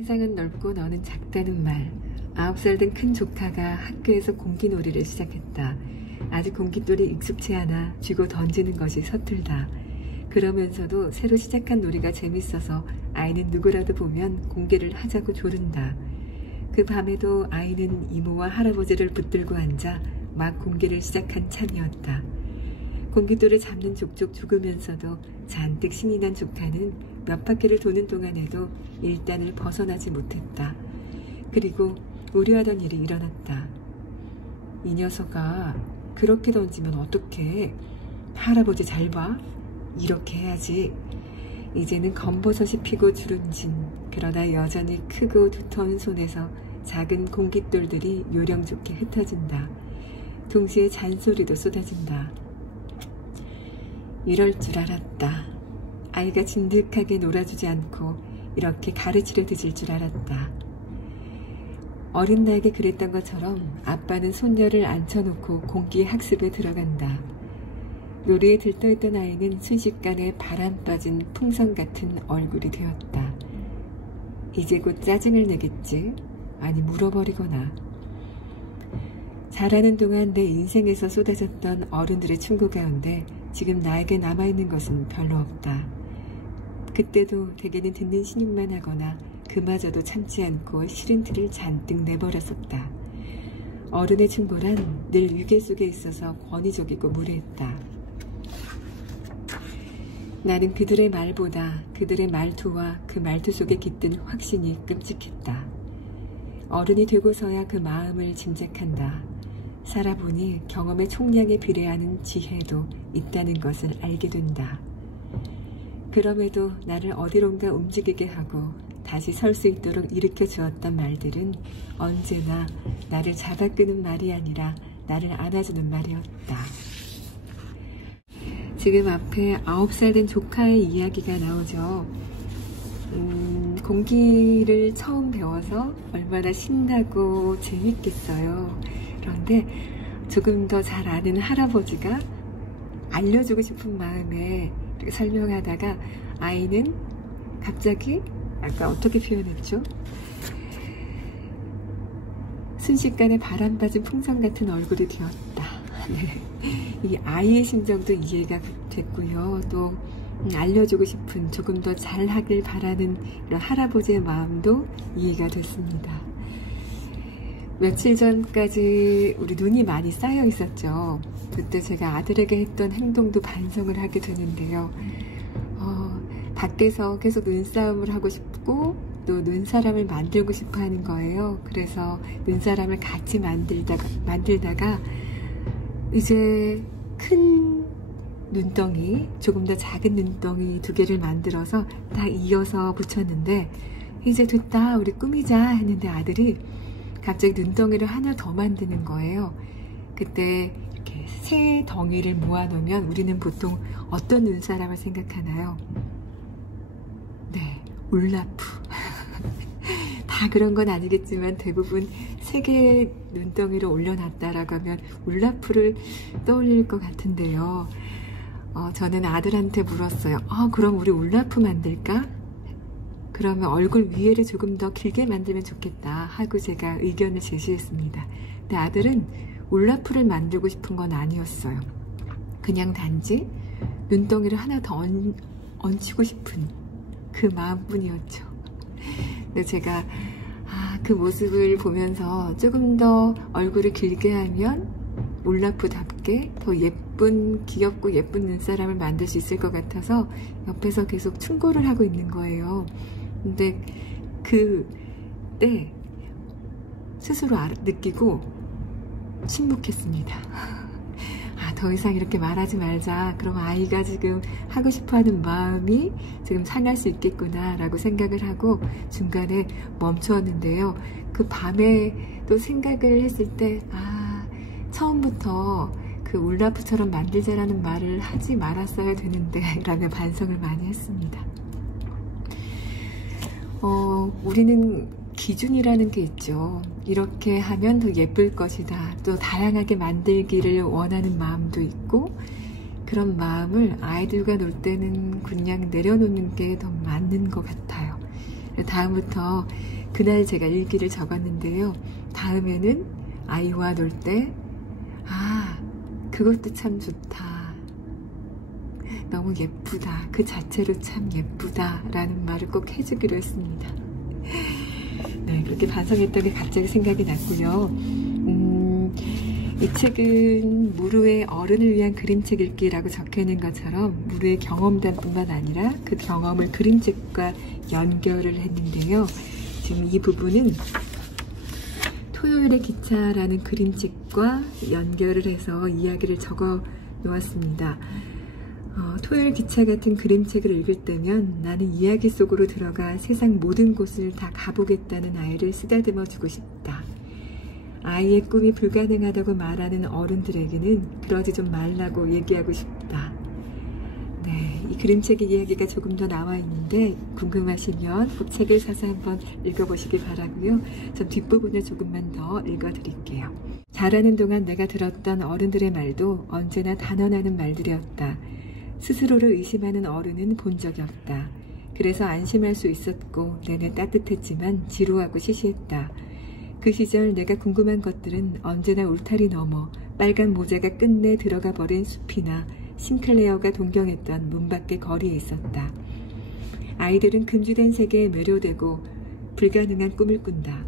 세상은 넓고 너는 작다는 말. 9살 된 큰 조카가 학교에서 공기놀이를 시작했다. 아직 공깃돌이 익숙치 않아 쥐고 던지는 것이 서툴다. 그러면서도 새로 시작한 놀이가 재밌어서 아이는 누구라도 보면 공개를 하자고 조른다. 그 밤에도 아이는 이모와 할아버지를 붙들고 앉아 막 공개를 시작한 참이었다. 공깃돌을 잡는 족족 죽으면서도 잔뜩 신이 난 조카는 몇 바퀴를 도는 동안에도 일단을 벗어나지 못했다. 그리고 우려하던 일이 일어났다. 이 녀석아, 그렇게 던지면 어떡해? 할아버지 잘 봐. 이렇게 해야지. 이제는 검버섯이 피고 주름진, 그러나 여전히 크고 두터운 손에서 작은 공깃돌들이 요령 좋게 흩어진다. 동시에 잔소리도 쏟아진다. 이럴 줄 알았다. 아이가 진득하게 놀아주지 않고 이렇게 가르치려 드질 줄 알았다. 어린 나에게 그랬던 것처럼 아빠는 손녀를 앉혀놓고 공기 학습에 들어간다. 놀이에 들떠있던 아이는 순식간에 바람 빠진 풍선 같은 얼굴이 되었다. 이제 곧 짜증을 내겠지? 아니 물어버리거나. 자라는 동안 내 인생에서 쏟아졌던 어른들의 충고 가운데 지금 나에게 남아있는 것은 별로 없다. 그때도 대개는 듣는 신용만 하거나 그마저도 참지 않고 싫은 티를 잔뜩 내버렸었다. 어른의 충고란 늘 위계 속에 있어서 권위적이고 무례했다. 나는 그들의 말보다 그들의 말투와 그 말투 속에 깃든 확신이 끔찍했다. 어른이 되고서야 그 마음을 짐작한다. 살아보니 경험의 총량에 비례하는 지혜도 있다는 것을 알게 된다. 그럼에도 나를 어디론가 움직이게 하고 다시 설 수 있도록 일으켜 주었던 말들은 언제나 나를 잡아끄는 말이 아니라 나를 안아주는 말이었다. 지금 앞에 9살 된 조카의 이야기가 나오죠. 공기를 처음 배워서 얼마나 신나고 재밌겠어요. 그런데 조금 더 잘 아는 할아버지가 알려주고 싶은 마음에 이렇게 설명하다가 아이는 갑자기 아까 어떻게 표현했죠? 순식간에 바람 빠진 풍선 같은 얼굴이 되었다. 이 아이의 심정도 이해가 됐고요. 또 알려주고 싶은 조금 더 잘하길 바라는 이런 할아버지의 마음도 이해가 됐습니다. 며칠 전까지 우리 눈이 많이 쌓여 있었죠. 그때 제가 아들에게 했던 행동도 반성을 하게 되는데요. 밖에서 계속 눈싸움을 하고 싶고 또 눈사람을 만들고 싶어 하는 거예요. 그래서 눈사람을 같이 만들다가 이제 큰 눈덩이, 조금 더 작은 눈덩이 2개를 만들어서 다 이어서 붙였는데 이제 됐다, 우리 꾸미자 했는데 아들이 갑자기 눈덩이를 하나 더 만드는 거예요. 그때 이렇게 새 덩이를 모아놓으면 우리는 보통 어떤 눈사람을 생각하나요? 네, 울라프. 다 그런 건 아니겠지만 대부분 3개의 눈덩이를 올려놨다라고 하면 울라프를 떠올릴 것 같은데요. 저는 아들한테 물었어요. 그럼 우리 울라프 만들까? 그러면 얼굴 위에를 조금 더 길게 만들면 좋겠다 하고 제가 의견을 제시했습니다. 근데 아들은 울라프를 만들고 싶은 건 아니었어요. 그냥 단지 눈덩이를 하나 더 얹히고 싶은 그 마음뿐이었죠. 근데 제가 그 모습을 보면서 조금 더 얼굴을 길게 하면 울라프답게 더 예쁜, 귀엽고 예쁜 눈사람을 만들 수 있을 것 같아서 옆에서 계속 충고를 하고 있는 거예요. 근데 그때 스스로 느끼고 침묵했습니다. 더 이상 이렇게 말하지 말자. 그럼 아이가 지금 하고 싶어하는 마음이 지금 상할 수 있겠구나 라고 생각을 하고 중간에 멈추었는데요. 그 밤에 또 생각을 했을 때 처음부터 그 울라프처럼 만들자라는 말을 하지 말았어야 되는데 라는 반성을 많이 했습니다. 우리는 기준이라는 게 있죠. 이렇게 하면 더 예쁠 것이다. 또 다양하게 만들기를 원하는 마음도 있고 그런 마음을 아이들과 놀 때는 그냥 내려놓는 게 더 맞는 것 같아요. 다음부터 그날 제가 일기를 적었는데요. 다음에는 아이와 놀 때 그것도 참 좋다. 너무 예쁘다. 그 자체로 참 예쁘다. 라는 말을 꼭 해주기로 했습니다. 네, 그렇게 반성했던 게 갑자기 생각이 났고요. 이 책은 무르의 어른을 위한 그림책 읽기라고 적혀있는 것처럼 무르의 경험담뿐만 아니라 그 경험을 그림책과 연결을 했는데요. 지금 이 부분은 토요일의 기차라는 그림책과 연결을 해서 이야기를 적어 놓았습니다. 토요일 기차 같은 그림책을 읽을 때면 나는 이야기 속으로 들어가 세상 모든 곳을 다 가보겠다는 아이를 쓰다듬어 주고 싶다. 아이의 꿈이 불가능하다고 말하는 어른들에게는 그러지 좀 말라고 얘기하고 싶다. 네, 이 그림책의 이야기가 조금 더 나와 있는데 궁금하시면 꼭 책을 사서 한번 읽어보시기 바라고요. 전 뒷부분을 조금만 더 읽어드릴게요. 자라는 동안 내가 들었던 어른들의 말도 언제나 단언하는 말들이었다. 스스로를 의심하는 어른은 본 적이 없다. 그래서 안심할 수 있었고 내내 따뜻했지만 지루하고 시시했다. 그 시절 내가 궁금한 것들은 언제나 울타리 너머 빨간 모자가 끝내 들어가 버린 숲이나 싱클레어가 동경했던 문 밖의 거리에 있었다. 아이들은 금지된 세계에 매료되고 불가능한 꿈을 꾼다.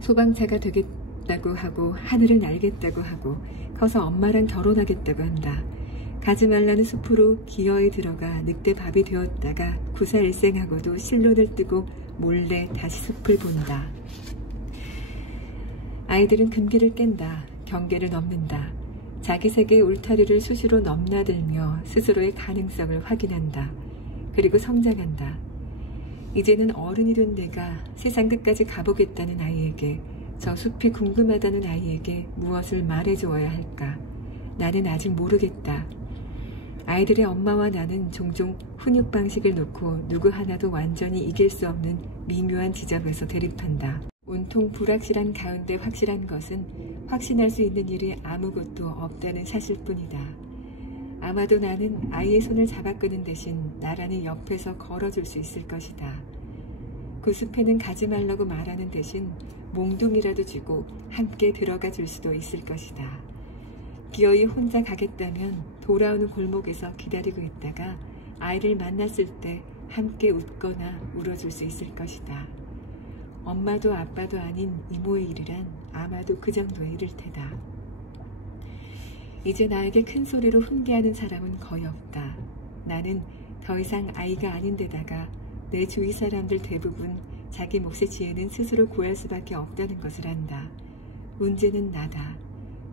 소방차가 되겠다고 하고 하늘을 날겠다고 하고 커서 엄마랑 결혼하겠다고 한다. 가지 말라는 숲으로 기어이 들어가 늑대 밥이 되었다가 구사일생하고도 실론을 뜨고 몰래 다시 숲을 본다. 아이들은 금기를 깬다. 경계를 넘는다. 자기 세계의 울타리를 수시로 넘나들며 스스로의 가능성을 확인한다. 그리고 성장한다. 이제는 어른이 된 내가 세상 끝까지 가보겠다는 아이에게, 저 숲이 궁금하다는 아이에게 무엇을 말해주어야 할까? 나는 아직 모르겠다. 아이들의 엄마와 나는 종종 훈육 방식을 놓고 누구 하나도 완전히 이길 수 없는 미묘한 지점에서 대립한다. 온통 불확실한 가운데 확실한 것은 확신할 수 있는 일이 아무것도 없다는 사실뿐이다. 아마도 나는 아이의 손을 잡아 끄는 대신 나란히 옆에서 걸어줄 수 있을 것이다. 그 숲에는 가지 말라고 말하는 대신 몽둥이라도 쥐고 함께 들어가 줄 수도 있을 것이다. 기어이 혼자 가겠다면 돌아오는 골목에서 기다리고 있다가 아이를 만났을 때 함께 웃거나 울어줄 수 있을 것이다. 엄마도 아빠도 아닌 이모의 일이란 아마도 그 정도에 이를 테다. 이제 나에게 큰 소리로 훈계하는 사람은 거의 없다. 나는 더 이상 아이가 아닌데다가 내 주위 사람들 대부분 자기 몫의 지혜는 스스로 구할 수밖에 없다는 것을 안다. 문제는 나다.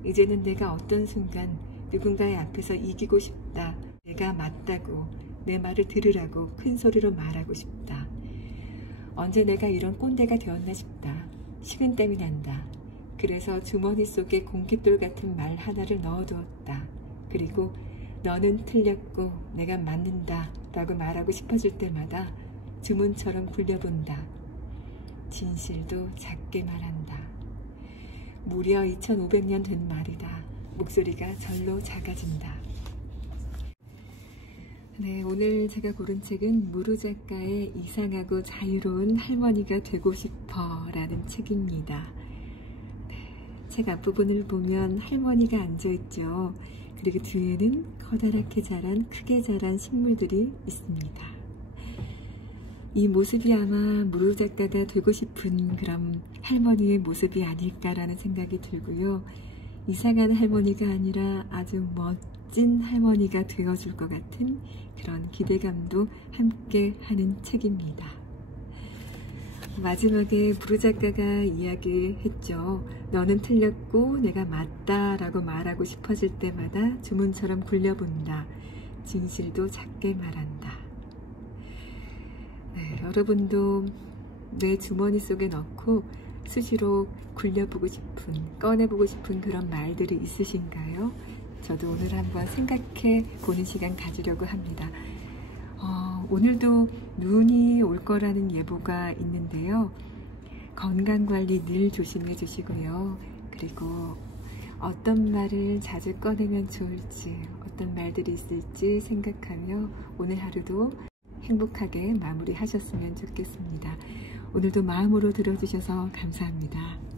이제는 내가 어떤 순간 누군가의 앞에서 이기고 싶다. 내가 맞다고, 내 말을 들으라고 큰 소리로 말하고 싶다. 언제 내가 이런 꼰대가 되었나 싶다. 식은땀이 난다. 그래서 주머니 속에 공깃돌 같은 말 하나를 넣어두었다. 그리고 너는 틀렸고 내가 맞는다 라고 말하고 싶어질 때마다 주문처럼 굴려본다. 진실도 작게 말한다. 무려 2500년 된 말이다. 목소리가 절로 작아진다. 네, 오늘 제가 고른 책은 무르 작가의 이상하고 자유로운 할머니가 되고 싶어 라는 책입니다. 네, 책 앞부분을 보면 할머니가 앉아있죠. 그리고 뒤에는 커다랗게 자란, 크게 자란 식물들이 있습니다. 이 모습이 아마 무르 작가가 되고 싶은 그런 할머니의 모습이 아닐까라는 생각이 들고요. 이상한 할머니가 아니라 아주 멋진 할머니가 되어줄 것 같은 그런 기대감도 함께 하는 책입니다. 마지막에 무르 작가가 이야기했죠. 너는 틀렸고 내가 맞다 라고 말하고 싶어질 때마다 주문처럼 굴려본다. 진실도 작게 말한다. 네, 여러분도 내 주머니 속에 넣고 수시로 굴려보고 싶은, 꺼내보고 싶은 그런 말들이 있으신가요? 저도 오늘 한번 생각해 보는 시간 가지려고 합니다. 오늘도 눈이 올 거라는 예보가 있는데요. 건강관리 늘 조심해 주시고요. 그리고 어떤 말을 자주 꺼내면 좋을지, 어떤 말들이 있을지 생각하며 오늘 하루도 행복하게 마무리하셨으면 좋겠습니다. 오늘도 마음으로 들어주셔서 감사합니다.